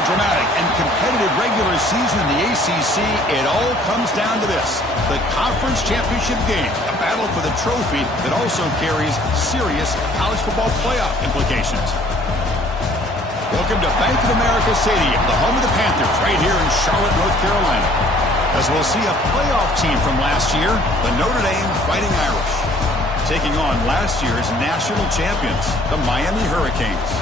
a dramatic and competitive regular season in the ACC, it all comes down to this: the conference championship game, a battle for the trophy that also carries serious college football playoff implications. Welcome to Bank of America Stadium, the home of the Panthers, right here in Charlotte, North Carolina. As we'll see a playoff team from last year, the Notre Dame Fighting Irish, taking on last year's national champions, the Miami Hurricanes.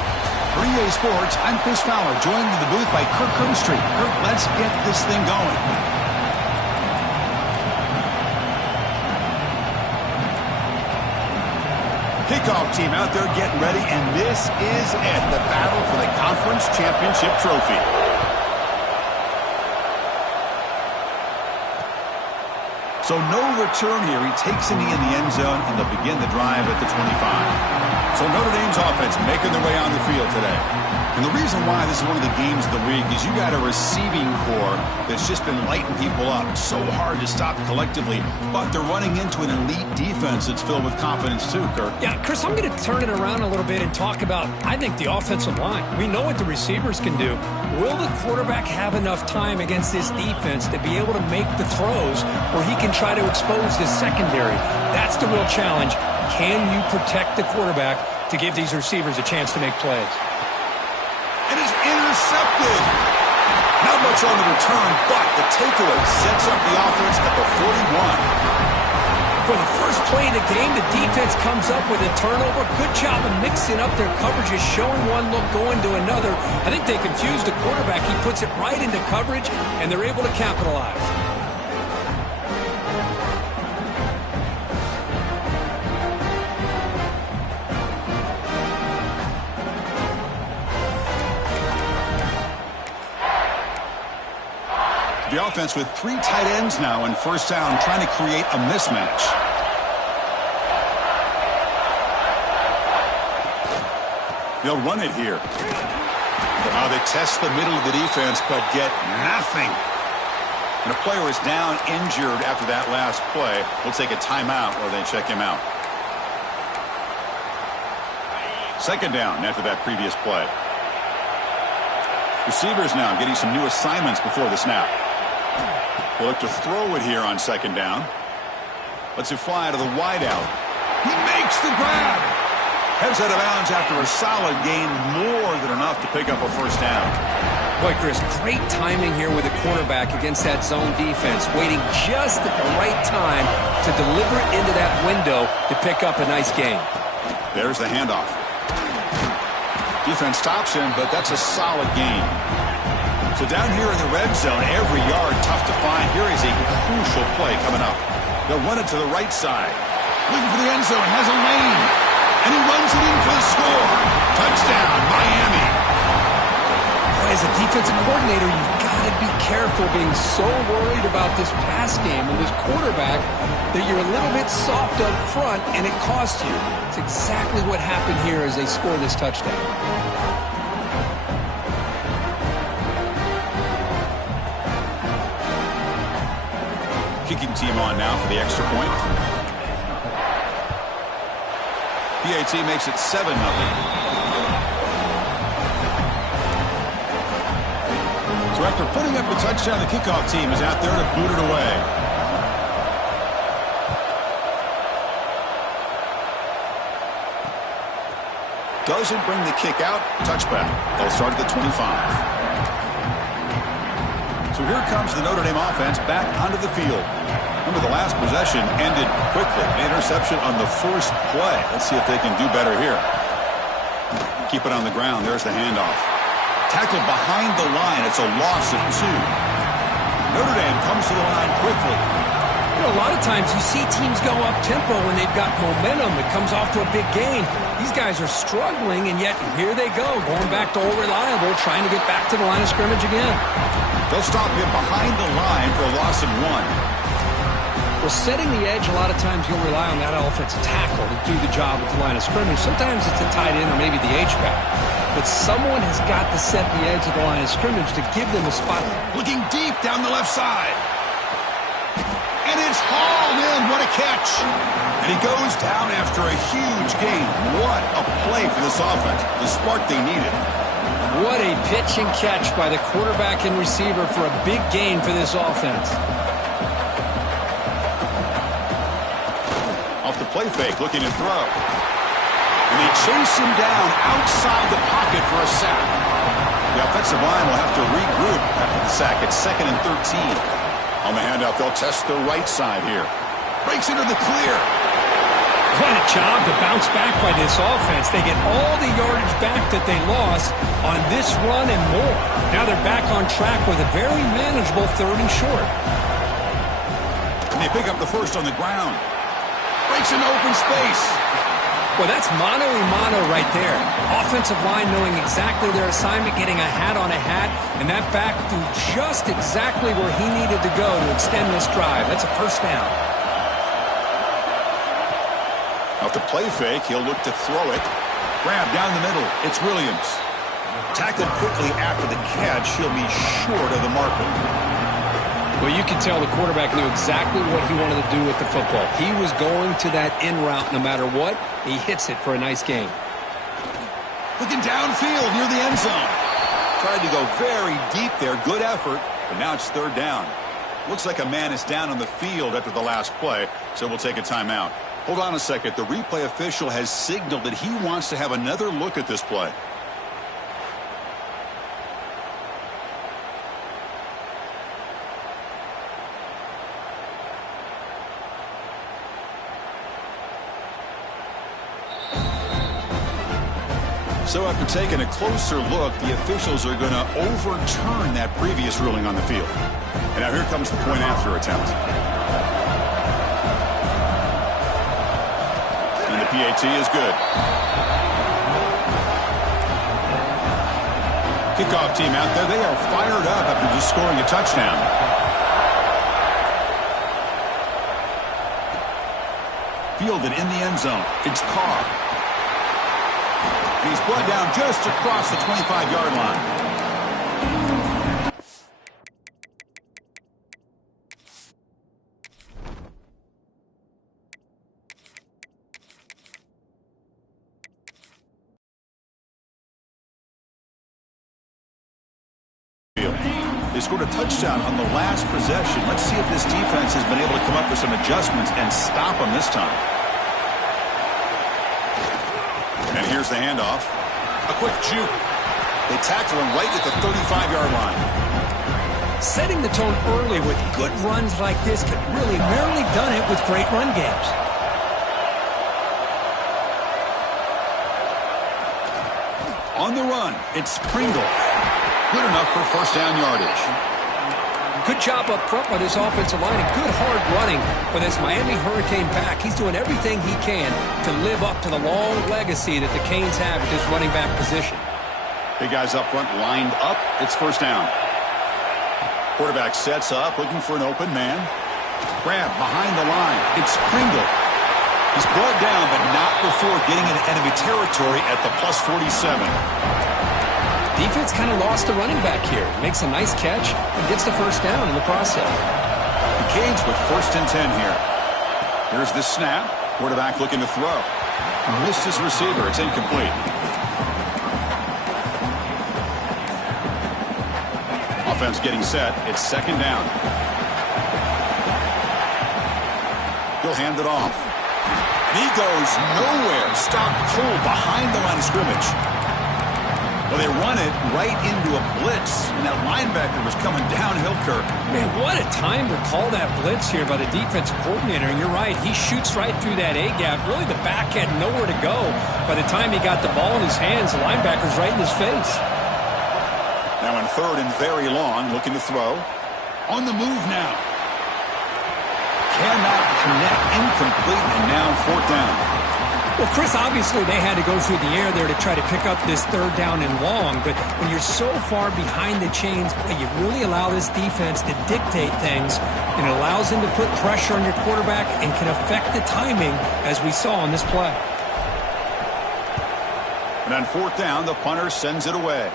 For EA Sports, I'm Chris Fowler, joined in the booth by Kirk Herbstreit. Kirk, let's get this thing going. Kickoff team out there getting ready, and this is it, the battle for the conference championship trophy. So no return here. He takes a knee in the end zone, and they'll begin the drive at the 25. So Notre Dame's offense making their way on the field today. And the reason why this is one of the games of the week is you got a receiving core that's just been lighting people up. So hard to stop collectively, but they're running into an elite defense that's filled with confidence too, Kirk. Yeah, Chris, I'm going to turn it around a little bit and talk about, I think, the offensive line. We know what the receivers can do. Will the quarterback have enough time against this defense to be able to make the throws where he can try to expose this secondary? That's the real challenge. Can you protect the quarterback to give these receivers a chance to make plays? It is intercepted. Not much on the return, but the takeaway sets up the offense at the 41. For the first play of the game, the defense comes up with a turnover. Good job of mixing up their coverages, showing one look, going to another. I think they confused the quarterback. He puts it right into coverage, and they're able to capitalize. The offense with 3 tight ends now in first down, trying to create a mismatch. They'll run it here. They test the middle of the defense, but get nothing. And a player is down, injured after that last play. We'll take a timeout while they check him out. Second down after that previous play. Receivers now getting some new assignments before the snap. We'll look to throw it here on second down. Lets it fly to the wideout. He makes the grab. Heads out of bounds after a solid gain, more than enough to pick up a first down. Boy, Chris, great timing here with the quarterback against that zone defense, waiting just at the right time to deliver it into that window to pick up a nice gain. There's the handoff. Defense stops him, but that's a solid gain. So down here in the red zone, every yard tough to find. Here is a crucial play coming up. They'll run it to the right side. Looking for the end zone, has a lane. And he runs it in for the score. Touchdown, Miami. Boy, as a defensive coordinator, you've got to be careful being so worried about this pass game and this quarterback that you're a little bit soft up front and it costs you. It's exactly what happened here as they score this touchdown. Kicking team on now for the extra point. PAT makes it 7-0. So after putting up the touchdown, the kickoff team is out there to boot it away. Doesn't bring the kick out. Touchback. They'll start at the 25. So here comes the Notre Dame offense back onto the field. Remember, the last possession ended quickly. An interception on the first play. Let's see if they can do better here. Keep it on the ground. There's the handoff. Tackled behind the line. It's a loss of 2. Notre Dame comes to the line quickly. You know, a lot of times you see teams go up-tempo when they've got momentum. It comes off to a big gain. These guys are struggling, and yet here they go, going back to old reliable, trying to get back to the line of scrimmage again. They'll stop him behind the line for a loss of 1. Well, setting the edge, a lot of times you'll rely on that offensive tackle to do the job at the line of scrimmage. Sometimes it's a tight end or maybe the H-back. But someone has got to set the edge of the line of scrimmage to give them a spot. Looking deep down the left side. And it's hauled in. What a catch. And he goes down after a huge gain. What a play for this offense. The spark they needed. What a pitch and catch by the quarterback and receiver for a big gain for this offense. Off the play fake, looking to throw. And they chase him down outside the pocket for a sack. The offensive line will have to regroup after the sack. It's 2nd and 13. On the handoff, they'll test the right side here. Breaks into the clear. What a job to bounce back by this offense. They get all the yardage back that they lost on this run and more. Now they're back on track with a very manageable 3rd and short. And they pick up the first on the ground. Breaks into open space. Well, that's mano-a-mano right there. Offensive line knowing exactly their assignment, getting a hat on a hat, and that back threw just exactly where he needed to go to extend this drive. That's a first down. Off the play fake, he'll look to throw it. Grab down the middle. It's Williams. Tackled quickly after the catch. He'll be short of the marker. Well, you can tell the quarterback knew exactly what he wanted to do with the football. He was going to that in route no matter what. He hits it for a nice gain. Looking downfield near the end zone. Tried to go very deep there. Good effort. But now it's 3rd down. Looks like a man is down on the field after the last play, so we'll take a timeout. Hold on a second. The replay official has signaled that he wants to have another look at this play. So after taking a closer look, the officials are going to overturn that previous ruling on the field. And now here comes the point after attempt. And the PAT is good. Kickoff team out there, they are fired up after just scoring a touchdown. Fielded in the end zone. It's Carr. He's brought down just across the 25-yard line. They scored a touchdown on the last possession. Let's see if this defense has been able to come up with some adjustments and stop them this time. And here's the handoff. A quick juke. They tackle him right at the 35-yard line. Setting the tone early with good runs like this could really rarely done it with great run games. On the run, it's Pringle. Good enough for first down yardage. Good job up front by this offensive line and good hard running for this Miami Hurricane back. He's doing everything he can to live up to the long legacy that the Canes have at this running back position. Big guys up front lined up. It's first down. Quarterback sets up, looking for an open man. Grab behind the line. It's Pringle. He's brought down, but not before getting into enemy territory at the plus 47. Defense kind of lost the running back here. Makes a nice catch and gets the first down in the process. The Canes with 1st and 10 here. Here's the snap. Quarterback looking to throw. Missed his receiver. It's incomplete. Offense getting set. It's 2nd down. He'll hand it off. And he goes nowhere. Stop cold behind the line of scrimmage. Well, they run it right into a blitz, and that linebacker was coming downhill, Kirk. Man, what a time to call that blitz here by the defensive coordinator. And you're right, he shoots right through that A-gap. Really, the back had nowhere to go. By the time he got the ball in his hands, the linebacker's right in his face. Now in 3rd and very long, looking to throw. On the move now. Cannot connect, incomplete, and now 4th down. Well, Chris, obviously they had to go through the air there to try to pick up this 3rd down and long, but when you're so far behind the chains, you really allow this defense to dictate things, and it allows them to put pressure on your quarterback and can affect the timing, as we saw on this play. And on 4th down, the punter sends it away.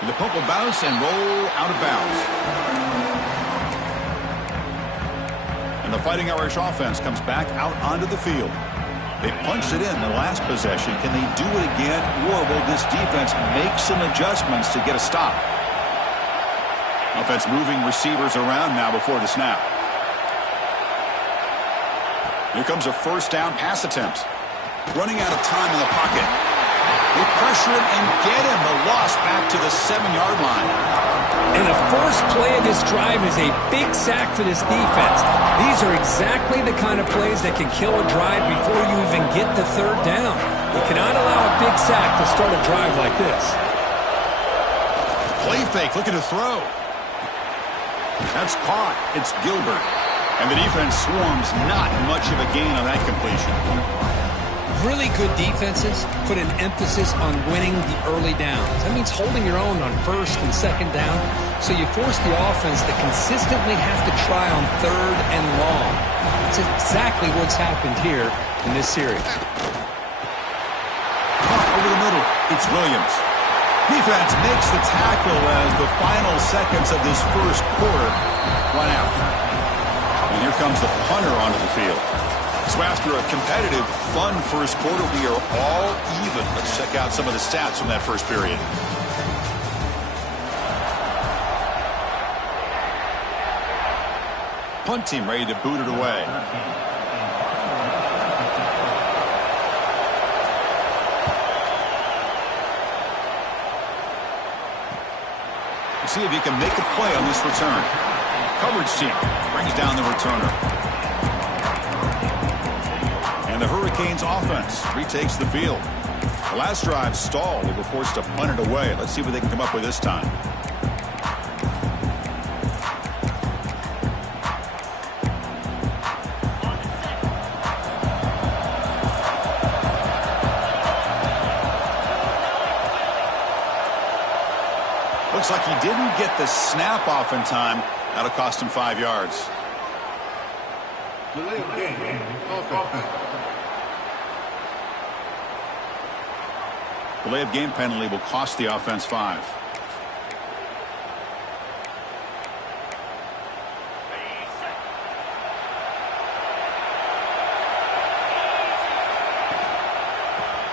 And the punt will bounce and roll out of bounds. And the Fighting Irish offense comes back out onto the field. They punched it in the last possession. Can they do it again, or will this defense make some adjustments to get a stop? Offense moving receivers around now before the snap. Here comes a first down pass attempt. Running out of time in the pocket. They pressure him and get him. The loss back to the 7-yard line. And the first play of this drive is a big sack for this defense. These are exactly the kind of plays that can kill a drive before you even get the third down. You cannot allow a big sack to start a drive like this. Play fake, looking to throw. That's caught. It's Gilbert. And the defense swarms, not much of a gain on that completion. Really good defenses put an emphasis on winning the early downs. That means holding your own on first and second down, so you force the offense to consistently have to try on third and long. That's exactly what's happened here in this series. Caught over the middle. It's Williams. Defense makes the tackle as the final seconds of this first quarter run out. And here comes the punter onto the field. So after a competitive, fun first quarter, we are all even. Let's check out some of the stats from that first period. Punt team ready to boot it away. Let's see if you can make a play on this return. Coverage team brings down the returner. The Hurricanes offense retakes the field. The last drive stalled. They were forced to punt it away. Let's see what they can come up with this time. Looks like he didn't get the snap off in time. That'll cost him 5 yards. Delay of game penalty will cost the offense 5.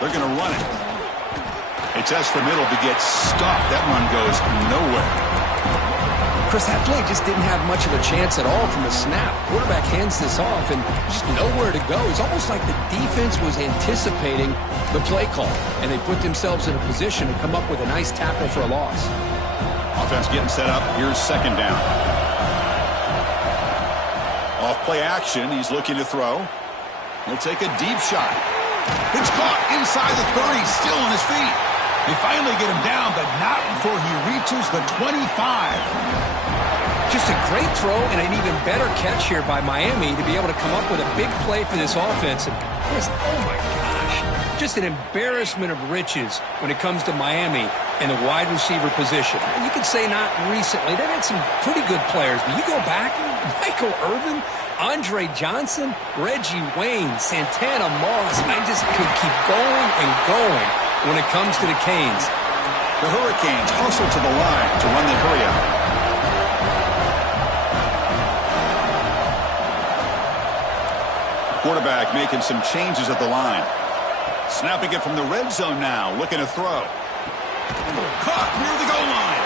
They're going to run it. They test the middle to get stuffed. That run goes nowhere. Chris, that play just didn't have much of a chance at all from the snap. Quarterback hands this off and just nowhere to go. It's almost like the defense was anticipating the play call, and they put themselves in a position to come up with a nice tackle for a loss. Offense getting set up. Here's second down. Off play action. He's looking to throw. He'll take a deep shot. It's caught inside the 30, still on his feet. They finally get him down, but not before he reaches the 25. Just a great throw and an even better catch here by Miami to be able to come up with a big play for this offense. And Chris, oh my gosh, just an embarrassment of riches when it comes to Miami and the wide receiver position. And you could say not recently. They've had some pretty good players, but you go back, Michael Irvin, Andre Johnson, Reggie Wayne, Santana Moss. I just could keep going and going when it comes to the Canes. The Hurricanes hustle to the line to run the hurry out. Quarterback making some changes at the line. Snapping it from the red zone now, looking to throw. Caught near the goal line.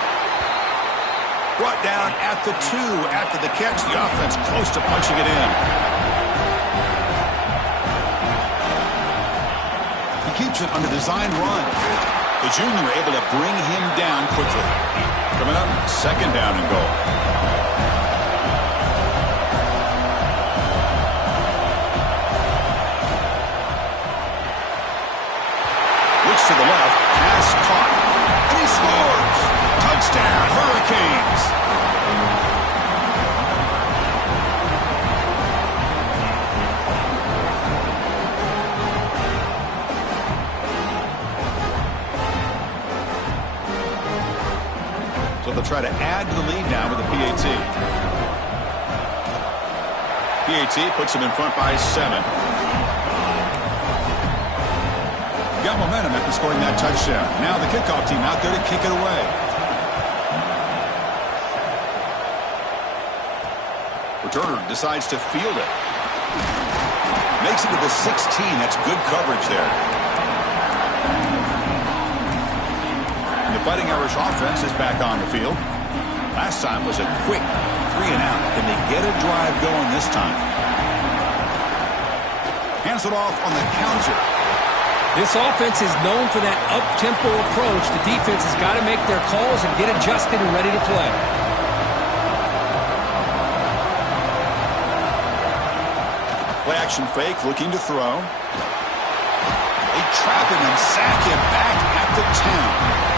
Brought down at the 2 after the catch. The offense close to punching it in. He keeps it on the design run. The junior able to bring him down quickly. Coming up, second down and goal. To the left, pass caught, and he scores! Touchdown, Hurricanes! So they'll try to add to the lead now with the PAT. PAT puts them in front by 7. Got momentum after scoring that touchdown. Now the kickoff team out there to kick it away. Returner decides to field it. Makes it to the 16. That's good coverage there. And the Fighting Irish offense is back on the field. Last time was a quick 3-and-out. Can they get a drive going this time? Hands it off on the counter. This offense is known for that up-tempo approach. The defense has got to make their calls and get adjusted and ready to play. Play action fake, looking to throw. They trap him and sack him back at the 10.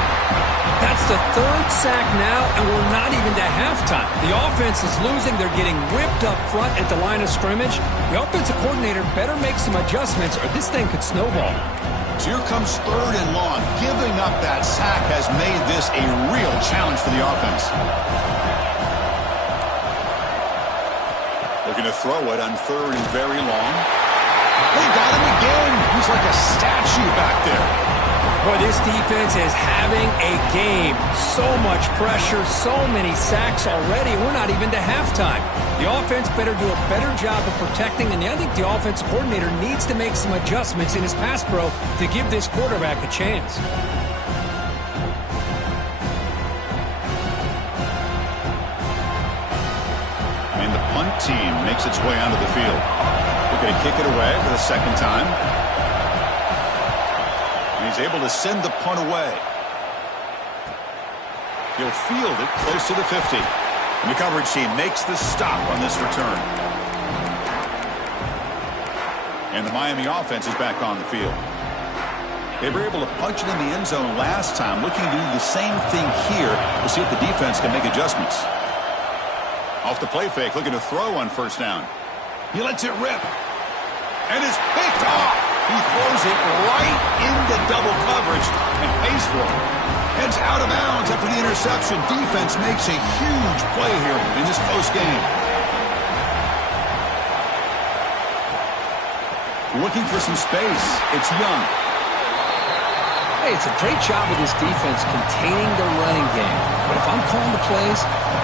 That's the third sack now, and we're not even to halftime. The offense is losing. They're getting whipped up front at the line of scrimmage. The offensive coordinator better make some adjustments, or this thing could snowball. So here comes 3rd and long. Giving up that sack has made this a real challenge for the offense. Looking to throw it on 3rd and very long. They got him again. He's like a statue back there. Boy, this defense is having a game. So much pressure, so many sacks already. We're not even to halftime. The offense better do a better job of protecting, and I think the offensive coordinator needs to make some adjustments in his pass pro to give this quarterback a chance. And the punt team makes its way onto the field. They're going to kick it away for the second time. He's able to send the punt away. He'll field it close to the 50. And the coverage team makes the stop on this return. And the Miami offense is back on the field. They were able to punch it in the end zone last time. Looking to do the same thing here. We'll see if the defense can make adjustments. Off the play fake, looking to throw on 1st down. He lets it rip. And is picked off. He throws it right into double coverage and pays for it. Heads out of bounds after the interception. Defense makes a huge play here in this close game. Looking for some space. It's Young. Hey, it's a great job of this defense containing the running game. But if I'm calling the plays,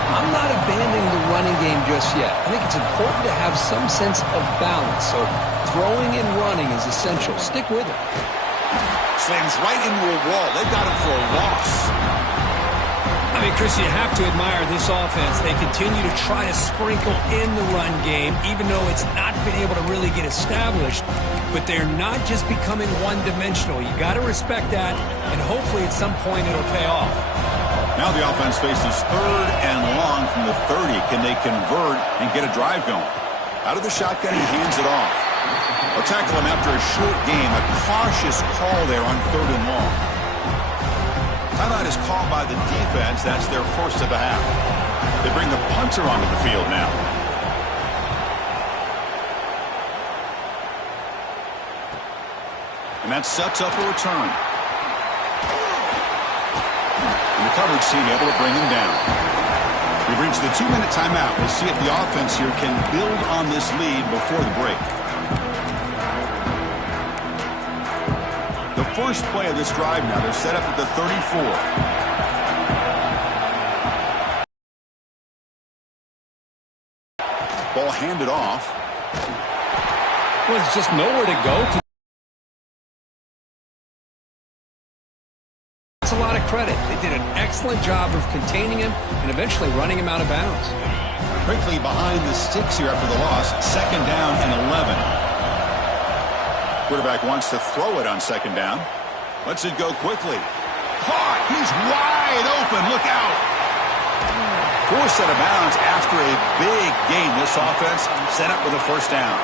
I'm not abandoning the running game just yet. I think it's important to have some sense of balance. So throwing and running is essential. Stick with it. Slams right into a wall. They got him for a loss. I mean, Chris, you have to admire this offense. They continue to try to sprinkle in the run game, even though it's not been able to really get established. But they're not just becoming one-dimensional. You got to respect that, and hopefully at some point it'll pay off. Now the offense faces 3rd and long from the 30. Can they convert and get a drive going? Out of the shotgun, he hands it off. They'll tackle him after a short game. A cautious call there on 3rd and long. Timeout is called by the defense. That's their first of the half. They bring the punter onto the field now. And that sets up a return. And the coverage team able to bring him down. We've reached the 2-minute timeout. We'll see if the offense here can build on this lead before the break. The first play of this drive now, they're set up at the 34. Ball handed off. Well, there's just nowhere to go. That's a lot of credit. They did an excellent job of containing him and eventually running him out of bounds. Quickly behind the sticks here after the loss. 2nd down and 11. Quarterback wants to throw it on 2nd down. Lets it go quickly. Caught! He's wide open. Look out! Forced out of bounds after a big game. This offense set up with a 1st down.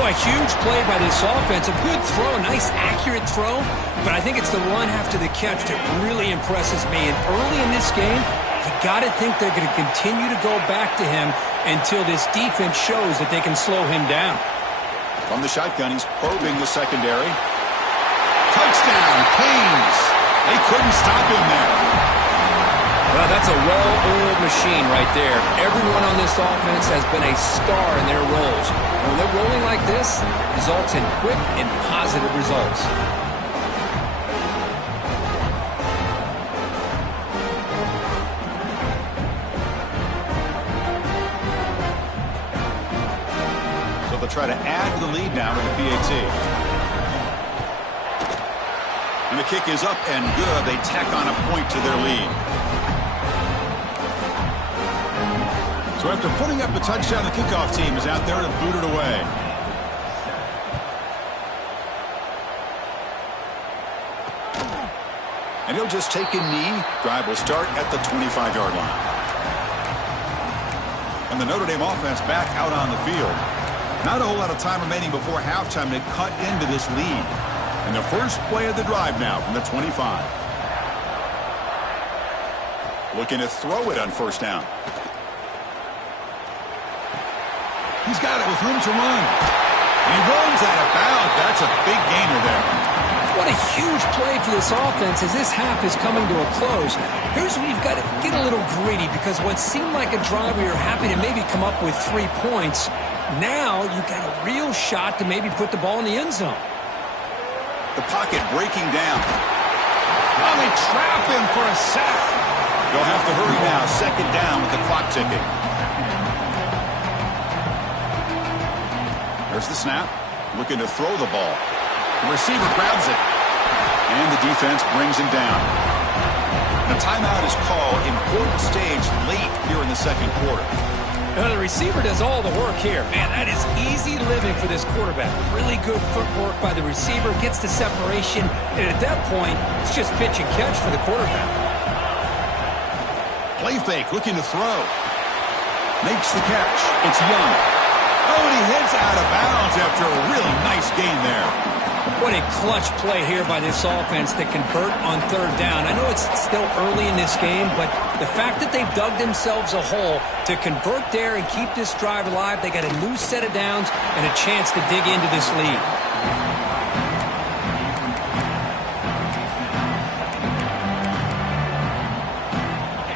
Boy, huge play by this offense. A good throw, nice accurate throw. But I think it's the run after the catch that really impresses me. And early in this game, you got to think they're going to continue to go back to him until this defense shows that they can slow him down. From the shotgun, he's probing the secondary. Touchdown, Kings. They couldn't stop him there. Well, that's a well-oiled machine right there. Everyone on this offense has been a star in their roles. And when they're rolling like this, results in quick and positive results. try to add to the lead now with the PAT. And the kick is up and good. They tack on a point to their lead. So after putting up a touchdown, the kickoff team is out there to boot it away. And he'll just take a knee. Drive will start at the 25-yard line. And the Notre Dame offense back out on the field. Not a whole lot of time remaining before halftime to cut into this lead. And the first play of the drive now from the 25. Looking to throw it on first down. He's got it with room to run. And he runs out of bounds. That's a big gainer there. What a huge play for this offense as this half is coming to a close. Here's where you've got to get a little greedy, because what seemed like a drive where you're happy to maybe come up with 3 points, now you've got a real shot to maybe put the ball in the end zone. The pocket breaking down. Oh, they trap him for a sack. They'll have to hurry now. Second down with the clock ticking. There's the snap. Looking to throw the ball. The receiver grabs it. And the defense brings him down. The timeout is called. Important stage late here in the second quarter. Now the receiver does all the work here. Man, that is easy living for this quarterback. Really good footwork by the receiver. Gets the separation. And at that point, it's just pitch and catch for the quarterback. Play fake. Looking to throw. Makes the catch. It's Young. Oh, and he heads out of bounds after a really nice gain there. What a clutch play here by this offense to convert on third down. I know it's still early in this game, but the fact that they've dug themselves a hole to convert there and keep this drive alive, they got a new set of downs and a chance to dig into this lead.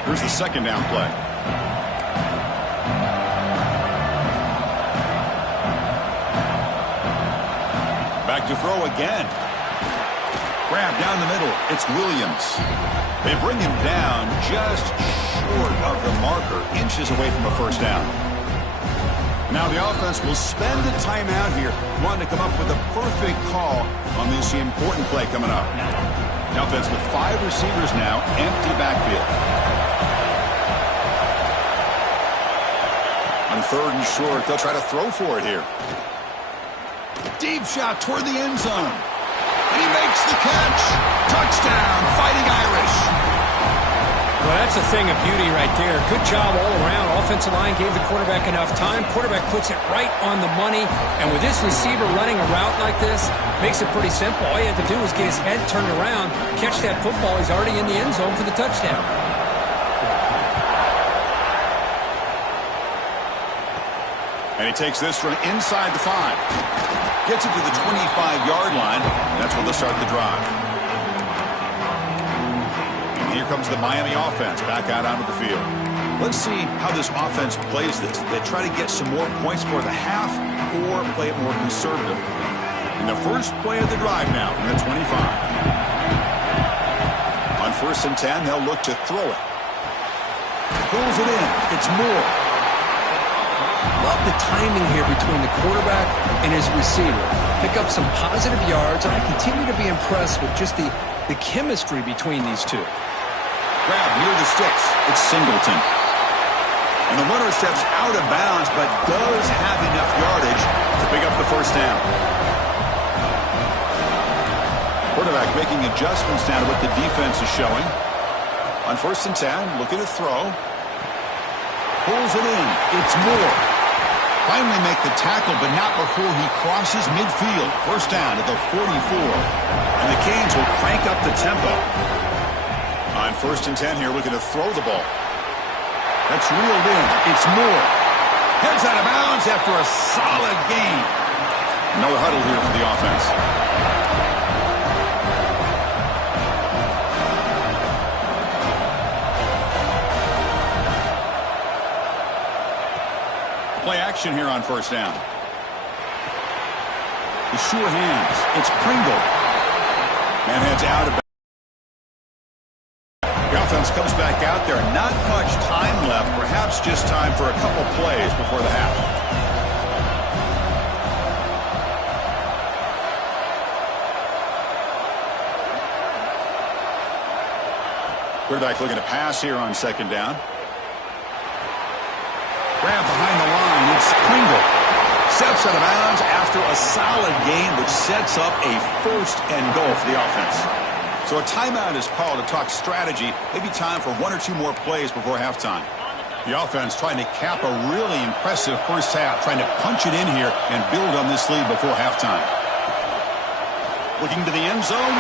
Here's the second down play. To throw again. Grab down the middle. It's Williams. They bring him down just short of the marker, inches away from a first down. Now the offense will spend a timeout here, wanting to come up with a perfect call on this important play coming up. The offense with 5 receivers now, empty backfield. On third and short, they'll try to throw for it here. Deep shot toward the end zone. And he makes the catch. Touchdown, Fighting Irish. Well, that's a thing of beauty right there. Good job all around. Offensive line gave the quarterback enough time. Quarterback puts it right on the money. And with this receiver running a route like this, makes it pretty simple. All you have to do is get his head turned around, catch that football. He's already in the end zone for the touchdown. And he takes this from inside the 5. Gets it to the 25-yard line. That's where they'll start the drive. And here comes the Miami offense back out onto the field. Let's see how this offense plays this. They try to get some more points for the half or play it more conservative. And the first play of the drive now from the 25. On first and 10, they'll look to throw it. Pulls it in. It's Moore. Love the timing here between the quarterback and his receiver. Pick up some positive yards, and I continue to be impressed with just the chemistry between these two. Grab near the sticks. It's Singleton. And the runner steps out of bounds, but does have enough yardage to pick up the first down. Quarterback making adjustments now to what the defense is showing. On first and 10, looking to throw. Pulls it in. It's Moore. Finally make the tackle, but not before he crosses midfield. First down at the 44. And the Canes will crank up the tempo. On first and 10 here, looking to throw the ball. That's reeled in. It's Moore. Heads out of bounds after a solid gain. No huddle here for the offense. Play action here on first down. The sure hands. It's Pringle. And heads out of bounds. The offense comes back out there. Not much time left. Perhaps just time for a couple plays before the half. Quarterback looking to pass here on second down. Grab behind the line. It's Pringle. Steps out of bounds after a solid gain, which sets up a first and goal for the offense. So a timeout is called to talk strategy. Maybe time for one or two more plays before halftime. The offense trying to cap a really impressive first half, trying to punch it in here and build on this lead before halftime. Looking to the end zone,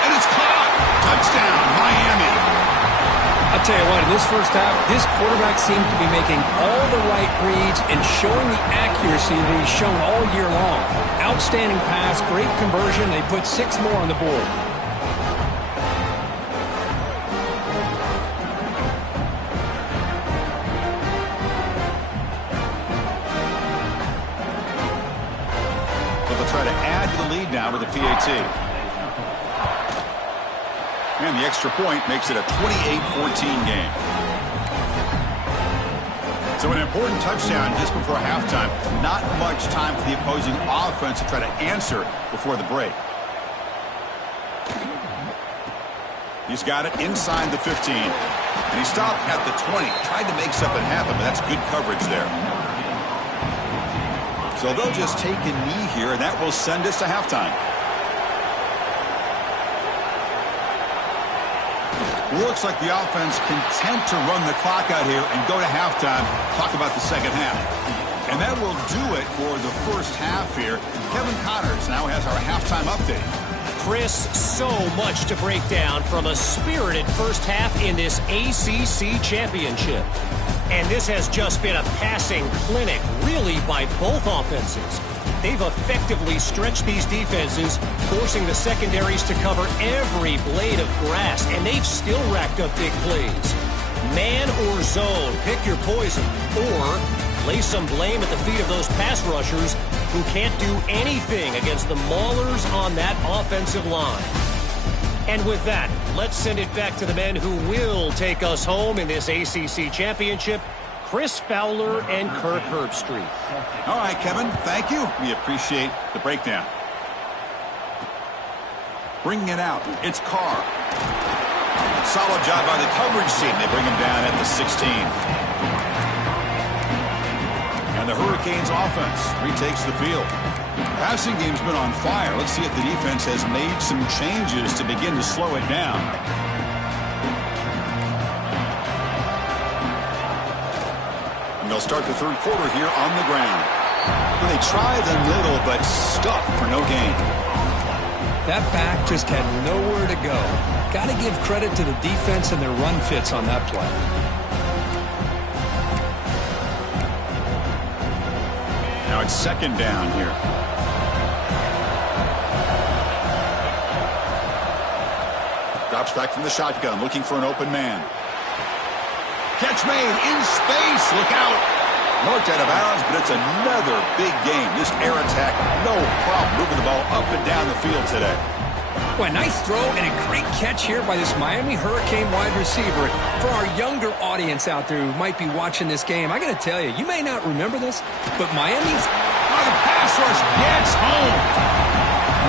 and it's caught. Touchdown, Miami. I'll tell you what, in this first half, this quarterback seems to be making all the right reads and showing the accuracy that he's shown all year long. Outstanding pass, great conversion. They put 6 more on the board. Try to add to the lead now with a PAT. And the extra point makes it a 28-14 game. So an important touchdown just before halftime. Not much time for the opposing offense to try to answer before the break. He's got it inside the 15. And he stopped at the 20. Tried to make something happen, but that's good coverage there. So they'll just take a knee here, and that will send us to halftime. Looks like the offense content to run the clock out here and go to halftime. Talk about the second half. And that will do it for the first half here. Kevin Connors now has our halftime update. Chris, so much to break down from a spirited first half in this ACC championship. And this has just been a passing clinic, really, by both offenses. They've effectively stretched these defenses, forcing the secondaries to cover every blade of grass, and they've still racked up big plays. Man or zone, pick your poison, or lay some blame at the feet of those pass rushers who can't do anything against the maulers on that offensive line. And with that, let's send it back to the men who will take us home in this ACC championship, Chris Fowler and Kirk Herbstreit. All right, Kevin, thank you. We appreciate the breakdown. Bringing it out, it's Carr. Solid job by the coverage team. They bring him down at the 16. And the Hurricanes offense retakes the field. Passing game's been on fire. Let's see if the defense has made some changes to begin to slow it down. And they'll start the third quarter here on the ground. Well, they try the middle, but stuck for no gain. That back just had nowhere to go. Got to give credit to the defense and their run fits on that play. Now it's second down here. Drops back from the shotgun, looking for an open man. Catch made in space. Look out. Marked out of bounds, but it's another big game. This air attack, no problem moving the ball up and down the field today. Well, a nice throw and a great catch here by this Miami Hurricane wide receiver. For our younger audience out there who might be watching this game, I got to tell you, you may not remember this, but Miami's the pass rush gets home.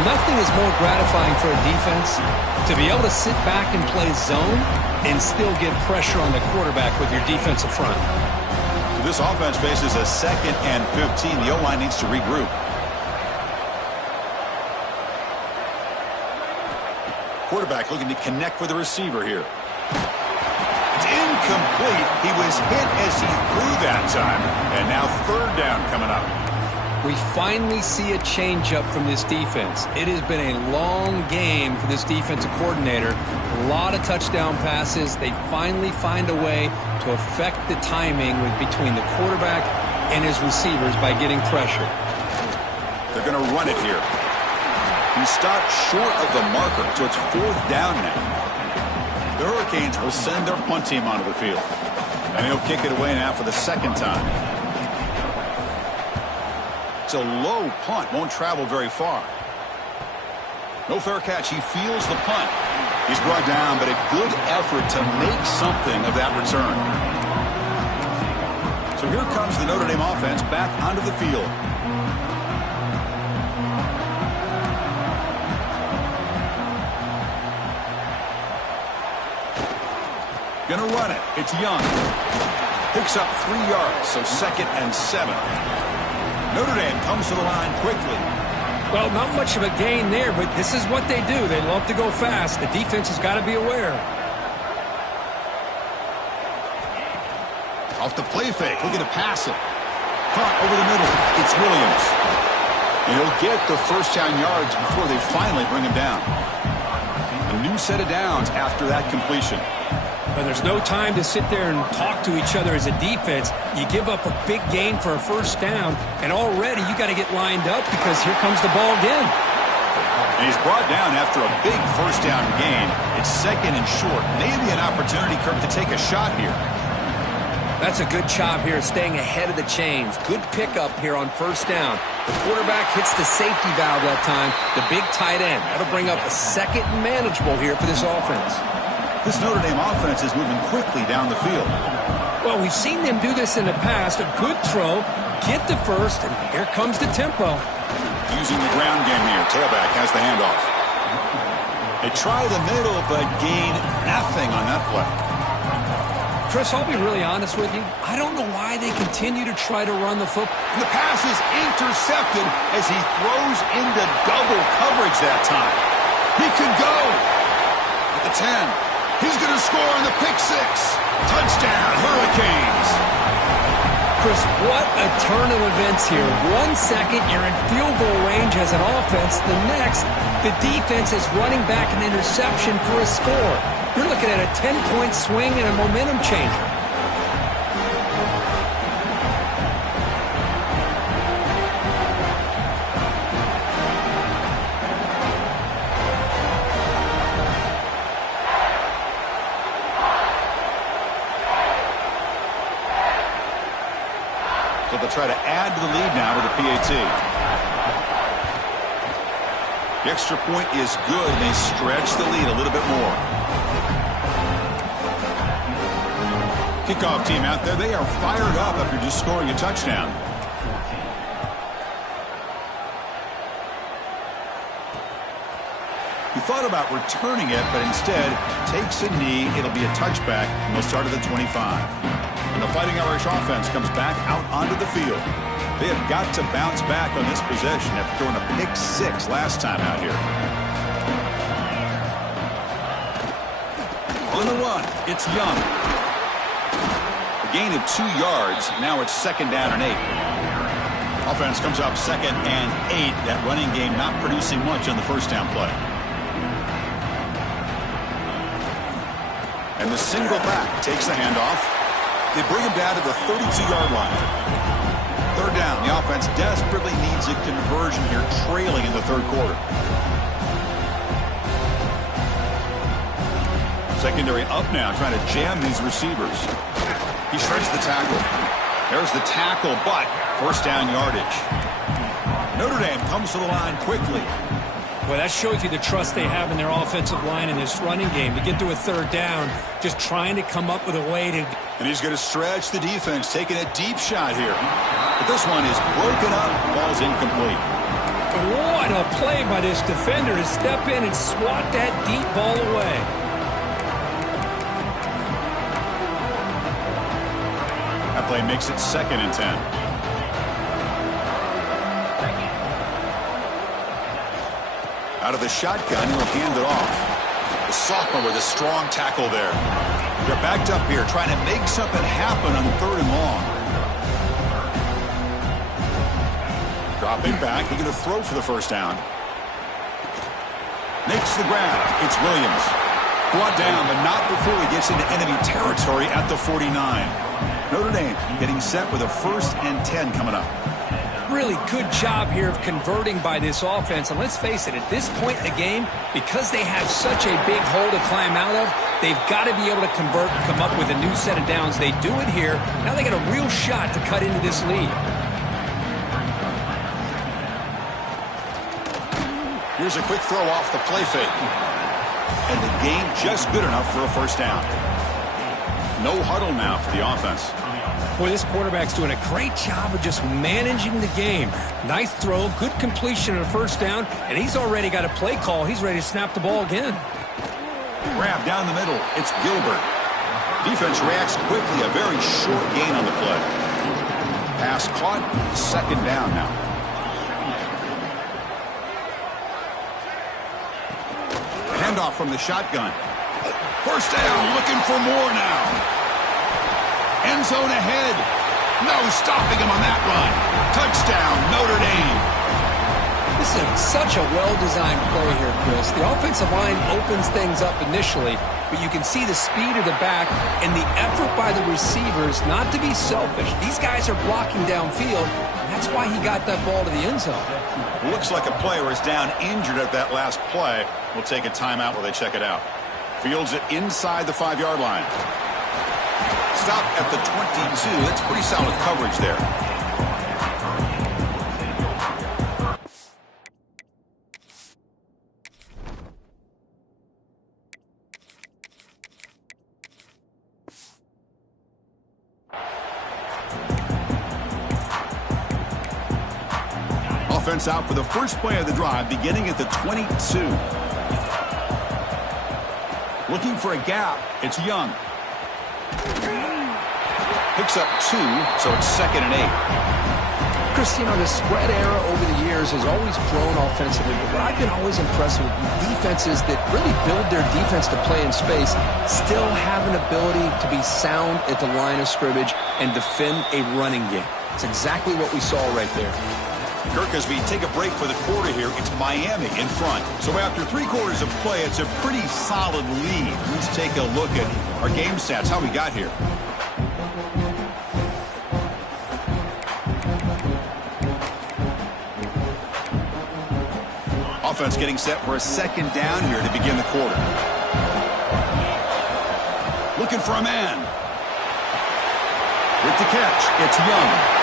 Nothing is more gratifying for a defense to be able to sit back and play zone and still get pressure on the quarterback with your defensive front. This offense faces a 2nd and 15. The O-line needs to regroup. Quarterback looking to connect with the receiver here. It's incomplete. He was hit as he threw that time. And now third down coming up. We finally see a change-up from this defense. It has been a long game for this defensive coordinator. A lot of touchdown passes. They finally find a way to affect the timing between the quarterback and his receivers by getting pressure. They're going to run it here. He stopped short of the marker, so it's fourth down now. The Hurricanes will send their punt team onto the field. And he'll kick it away now for the second time. It's a low punt, won't travel very far. No fair catch. He feels the punt. He's brought down, but a good effort to make something of that return. So here comes the Notre Dame offense back onto the field. Gonna run it. It's Young. Picks up 3 yards, so 2nd and 7. Notre Dame comes to the line quickly. Well, not much of a gain there, but this is what they do. They love to go fast. The defense has got to be aware. Off the play fake, looking to pass it. Caught over the middle. It's Williams. And he'll get the first down yards before they finally bring him down. A new set of downs after that completion. But there's no time to sit there and talk to each other as a defense. You give up a big gain for a first down, and already you got to get lined up because here comes the ball again. And he's brought down after a big first down gain. It's 2nd and short. Maybe an opportunity, Kirk, to take a shot here. That's a good job here, staying ahead of the chains. Good pickup here on first down. The quarterback hits the safety valve that time, the big tight end. That'll bring up a 2nd and manageable here for this offense. This Notre Dame offense is moving quickly down the field. Well, we've seen them do this in the past. A good throw, get the first, and here comes the tempo. Using the ground game here. Tailback has the handoff. They try the middle, but gain nothing on that play. Chris, I'll be really honest with you. I don't know why they continue to try to run the football. And the pass is intercepted as he throws into double coverage that time. He could go at the 10. He's going to score on the pick 6. Touchdown, Hurricanes. Chris, what a turn of events here. 1 second, you're in field goal range as an offense. The next, the defense is running back an interception for a score. You're looking at a 10-point swing and a momentum changer. So they'll try to add to the lead now with the PAT. The extra point is good, and they stretch the lead a little bit more. Kickoff team out there, they are fired up after just scoring a touchdown. He thought about returning it, but instead takes a knee. It'll be a touchback, and they'll start at the 25. And the Fighting Irish offense comes back out onto the field. They have got to bounce back on this possession after throwing a pick 6 last time out here. On the run, it's Young. A gain of 2 yards. Now it's 2nd down and 8. Offense comes up 2nd and 8. That running game not producing much on the first down play. And the single back takes the handoff. They bring him down to the 32-yard line. 3rd down. The offense desperately needs a conversion here, trailing in the 3rd quarter. Secondary up now, trying to jam these receivers. He shreds the tackle. There's the tackle, but first down yardage. Notre Dame comes to the line quickly. Well, that shows you the trust they have in their offensive line in this running game. To get to a 3rd down, just trying to come up with a way to... And he's going to stretch the defense, taking a deep shot here. But this one is broken up, falls incomplete. What a play by this defender to step in and swat that deep ball away. That play makes it 2nd and 10. Out of the shotgun, he'll hand it off. The sophomore with a strong tackle there. They're backed up here, trying to make something happen on 3rd and long. Dropping back, looking to throw for the first down. Makes the grab. It's Williams. Brought down, but not before he gets into enemy territory at the 49. Notre Dame getting set with a 1st and 10 coming up. Really good job here of converting by this offense. And let's face it, at this point in the game, because they have such a big hole to climb out of, they've got to be able to convert and come up with a new set of downs. They do it here. Now they got a real shot to cut into this lead. Here's a quick throw off the play fake. And the gain just good enough for a first down. No huddle now for the offense. Boy, this quarterback's doing a great job of just managing the game. Nice throw, good completion on a first down, and he's already got a play call. He's ready to snap the ball again. Grab down the middle. It's Gilbert. Defense reacts quickly. A very short gain on the play. Pass caught. Second down now. Handoff from the shotgun. First down, looking for more now. End zone ahead. No stopping him on that run. Touchdown, Notre Dame. This is such a well-designed play here, Chris. The offensive line opens things up initially, but you can see the speed of the back and the effort by the receivers not to be selfish. These guys are blocking downfield, and that's why he got that ball to the end zone. Looks like a player is down injured at that last play. We'll take a timeout while they check it out. Fields it inside the 5-yard line. Stop at the 22. That's pretty solid coverage there. Offense out for the first play of the drive, beginning at the 22. Looking for a gap. It's Young. Picks up 2, so it's 2nd and 8. Chris, you know, the spread era over the years has always grown offensively, but what I've been always impressed with defenses that really build their defense to play in space still have an ability to be sound at the line of scrimmage and defend a running game. It's exactly what we saw right there. Kirk, as we take a break for the quarter here, it's Miami in front. So after 3 quarters of play, it's a pretty solid lead. Let's take a look at our game stats, how we got here. Offense getting set for a 2nd down here to begin the quarter. Looking for a man. With the catch, it's Young.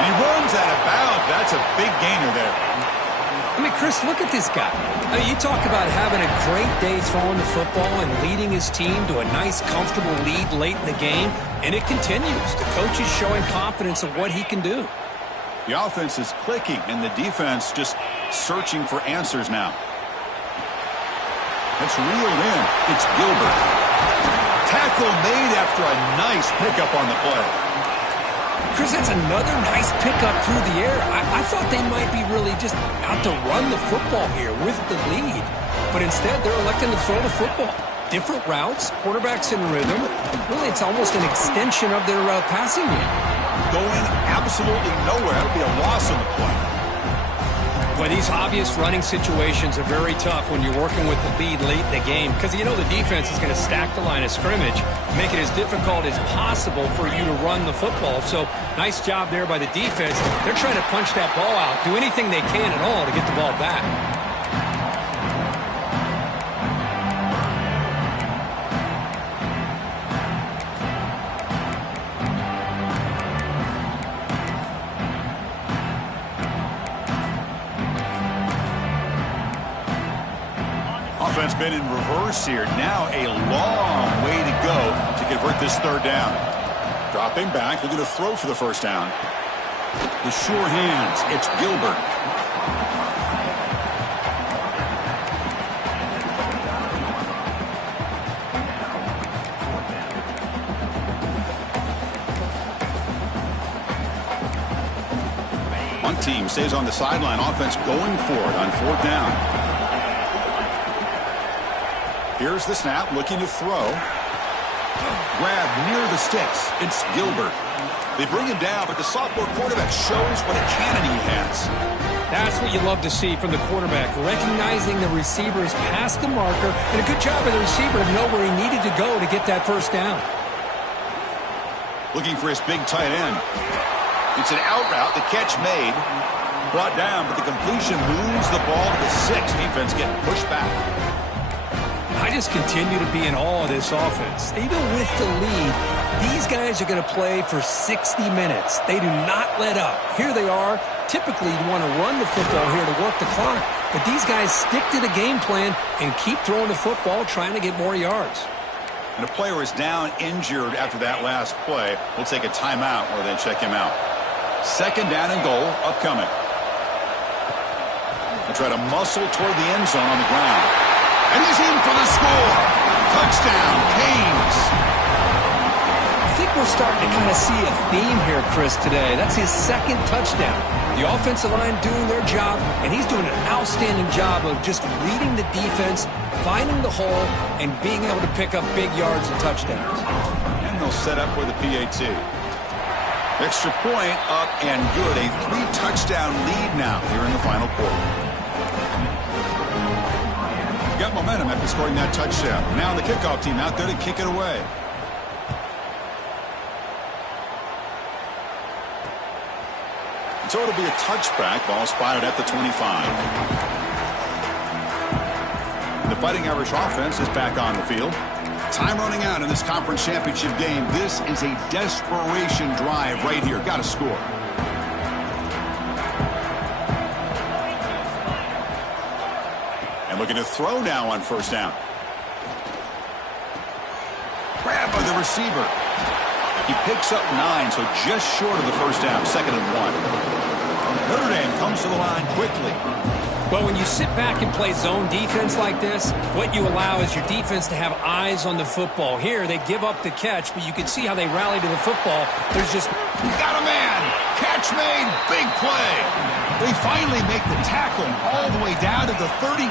And he runs out of bounds. That's a big gainer there. I mean, Chris, look at this guy. I mean, you talk about having a great day throwing the football and leading his team to a nice, comfortable lead late in the game, and it continues. The coach is showing confidence of what he can do. The offense is clicking, and the defense just searching for answers now. It's reeled in. It's Gilbert. Tackle made after a nice pickup on the play. Chris, that's another nice pickup through the air. I thought they might be really just out to run the football here with the lead. But instead, they're electing to throw the football. Different routes, quarterbacks in rhythm. Really, it's almost an extension of their passing game. Going absolutely nowhere. That would be a loss on the play. Boy, these obvious running situations are very tough when you're working with the lead late in the game because you know the defense is going to stack the line of scrimmage, make it as difficult as possible for you to run the football. So nice job there by the defense. They're trying to punch that ball out, do anything they can at all to get the ball back. Offense been in reverse here. Now a long way to go to convert this 3rd down. Dropping back, looking to throw for the 1st down. The sure hands, it's Gilbert. One team stays on the sideline. Offense going for it on 4th down. Here's the snap, looking to throw. Grab near the sticks. It's Gilbert. They bring him down, but the sophomore quarterback shows what a cannon he has. That's what you love to see from the quarterback, recognizing the receivers past the marker, and a good job of the receiver to know where he needed to go to get that 1st down. Looking for his big tight end. It's an out route, the catch made. Brought down, but the completion moves the ball to the 6. Defense getting pushed back. I just continue to be in awe of this offense. Even with the lead, these guys are going to play for 60 minutes. They do not let up. Here they are. Typically, you want to run the football here to work the clock, but these guys stick to the game plan and keep throwing the football, trying to get more yards. And a player is down injured after that last play. We'll take a timeout or then check him out. 2nd down and goal upcoming. They'll try to muscle toward the end zone on the ground. And he's in for the score. Touchdown, Canes. I think we're starting to kind of see a theme here, Chris, today. That's his second touchdown. The offensive line doing their job, and he's doing an outstanding job of just reading the defense, finding the hole, and being able to pick up big yards and touchdowns. And they'll set up for the PAT. Extra point up and good. A 3-touchdown lead now here in the final quarter. Got momentum after scoring that touchdown. Now the kickoff team out there to kick it away. So it'll be a touchback. Ball spotted at the 25. The Fighting Irish offense is back on the field. Time running out in this conference championship game. This is a desperation drive right here. Got to score. And looking to throw now on first down. Grab by the receiver. He picks up 9, so just short of the first down. 2nd and 1. Notre Dame comes to the line quickly. Well, when you sit back and play zone defense like this, what you allow is your defense to have eyes on the football. Here, they give up the catch, but you can see how they rally to the football. There's just... Got a man! Catch made! Big play! They finally make the tackle all the way down to the 32.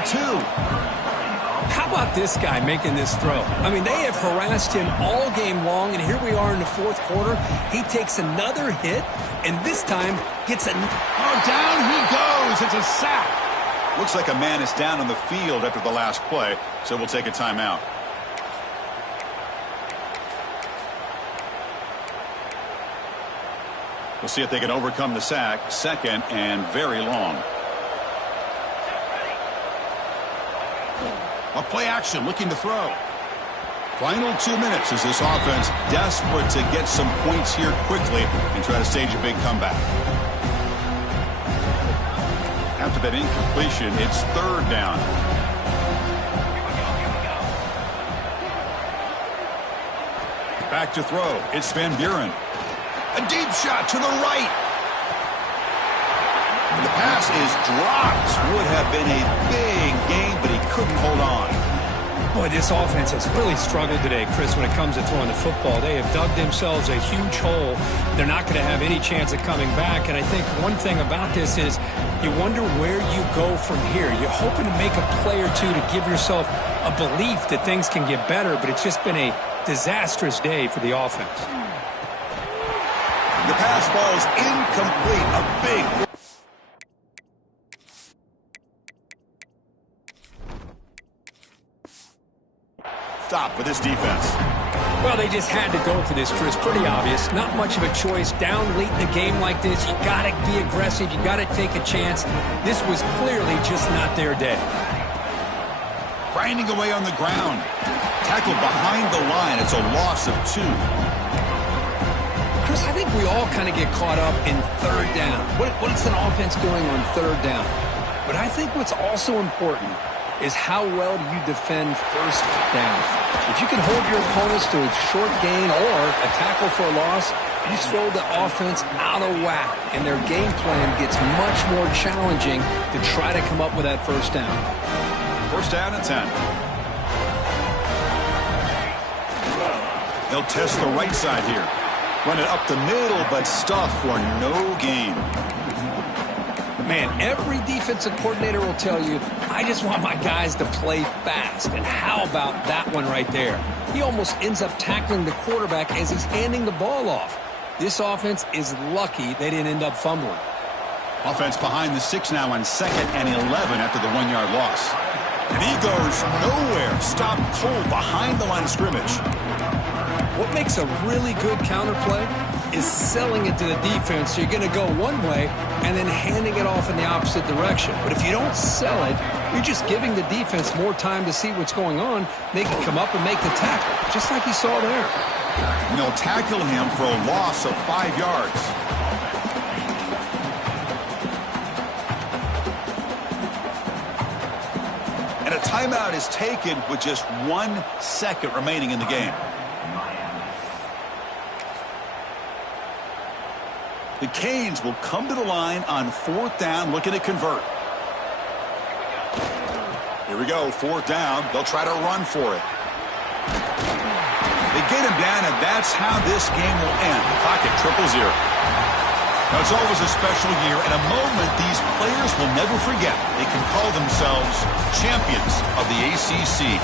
How about this guy making this throw? I mean, they have harassed him all game long, and here we are in the fourth quarter. He takes another hit, and this time gets a... Oh, down he goes. It's a sack. Looks like a man is down on the field after the last play, so we'll take a timeout. We'll see if they can overcome the sack. 2nd and very long. A play action looking to throw. Final 2 minutes as this offense desperate to get some points here quickly and try to stage a big comeback. After that incompletion, it's 3rd down. Back to throw. It's Van Buren. A deep shot to the right. And the pass is dropped. Would have been a big game, but he couldn't hold on. Boy, this offense has really struggled today, Chris, when it comes to throwing the football. They have dug themselves a huge hole. They're not going to have any chance of coming back. And I think one thing about this is you wonder where you go from here. You're hoping to make a play or two to give yourself a belief that things can get better, but it's just been a disastrous day for the offense. The pass falls incomplete. A big... stop for this defense. Well, they just had to go for this, Chris. Pretty obvious. Not much of a choice. Down late in the game like this, you got to be aggressive. You got to take a chance. This was clearly just not their day. Grinding away on the ground. Tackled behind the line. It's a loss of 2. Chris, I think we all kind of get caught up in 3rd down. What's an offense doing on 3rd down? But I think what's also important is how well do you defend first down. If you can hold your opponents to a short gain or a tackle for a loss, you throw the offense out of whack, and their game plan gets much more challenging to try to come up with that first down. 1st down and 10. They'll test the right side here. Run it up the middle, but stuff for no gain. Man, every defensive coordinator will tell you, I just want my guys to play fast. And how about that one right there? He almost ends up tackling the quarterback as he's handing the ball off. This offense is lucky they didn't end up fumbling. Offense behind the 6 now on 2nd and 11 after the 1-yard loss. And he goes nowhere. Stopped cold behind the line of scrimmage. What makes a really good counterplay is selling it to the defense. So you're going to go one way and then handing it off in the opposite direction. But if you don't sell it, you're just giving the defense more time to see what's going on. They can come up and make the tackle, just like you saw there. And they'll tackle him for a loss of 5 yards. And a timeout is taken with just 1 second remaining in the game. The Canes will come to the line on 4th down, looking to convert. Here we go, 4th down. They'll try to run for it. They get him down, and that's how this game will end. The clock at 0-0. Now, it's always a special year and a moment these players will never forget. They can call themselves champions of the ACC.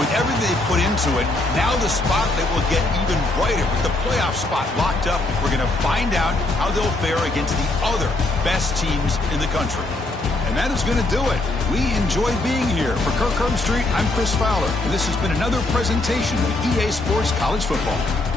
With everything they put into it, now the spotlight will get even brighter. With the playoff spot locked up, we're going to find out how they'll fare against the other best teams in the country. And that is going to do it. We enjoyed being here. For Kirk Street, I'm Chris Fowler, and this has been another presentation of EA Sports College Football.